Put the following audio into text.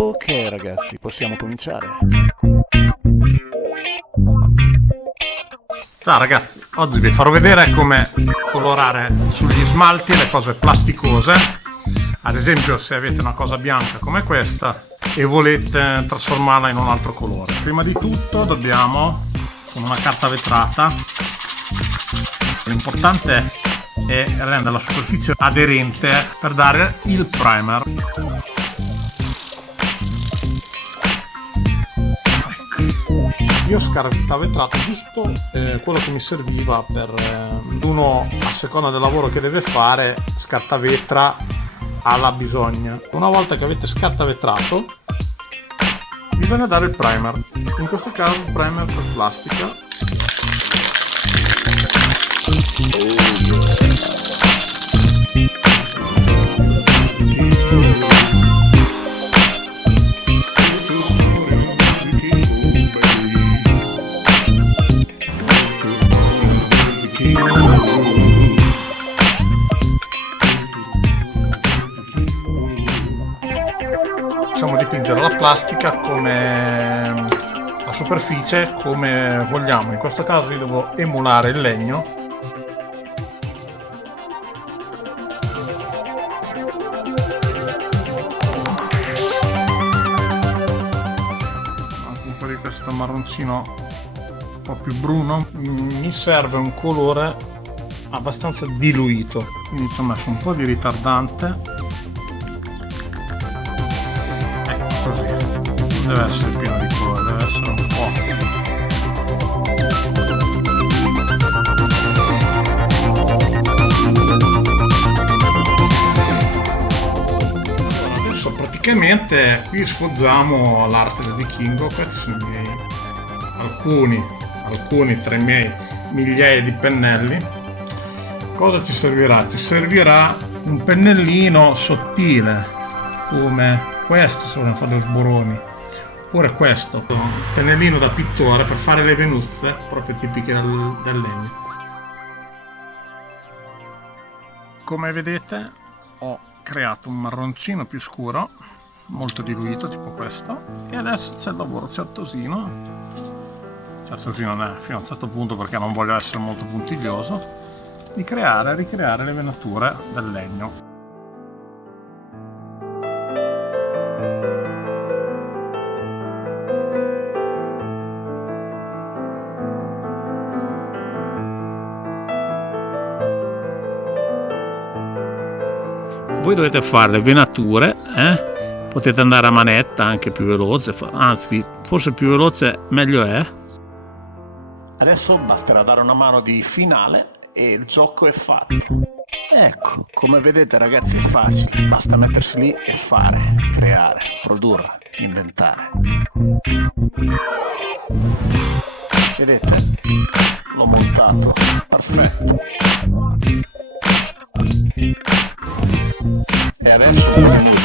Ok ragazzi, possiamo cominciare. Ciao ragazzi, oggi vi farò vedere come colorare sugli smalti le cose plasticose. Ad esempio, se avete una cosa bianca come questa e volete trasformarla in un altro colore. Prima di tutto dobbiamo, con una carta vetrata, l'importante è rendere la superficie aderente per dare il primer. Io ho scartavetrato giusto quello che mi serviva per uno, a seconda del lavoro che deve fare, scartavetra alla bisogna. Una volta che avete scartavetrato bisogna dare il primer, in questo caso il primer per plastica. Possiamo dipingere la plastica come la superficie come vogliamo. In questo caso io devo emulare il legno. Anche un po' di questo marroncino un po' più bruno. Mi serve un colore abbastanza diluito, quindi ci ho messo un po' di ritardante. Così, non deve essere pieno di colore, deve essere un po'. Allora, adesso praticamente qui sfoggiamo l'arte del vichingo. Questi sono i miei alcuni tra i miei migliaia di pennelli. Cosa ci servirà? Ci servirà un pennellino sottile come questo, se vogliamo fare dei sboroni, oppure questo, un pennellino da pittore per fare le venuzze proprio tipiche del legno. Come vedete ho creato un marroncino più scuro, molto diluito, tipo questo, e adesso c'è il lavoro certosino non è fino a un certo punto perché non voglio essere molto puntiglioso, di ricreare le venature del legno. Voi dovete fare le venature, potete andare a manetta anche più veloce, anzi forse più veloce meglio è. Adesso basterà dare una mano di finale e il gioco è fatto. Ecco, come vedete ragazzi è facile, basta mettersi lì e fare, creare, produrre, inventare. Vedete? L'ho montato, perfetto. E adesso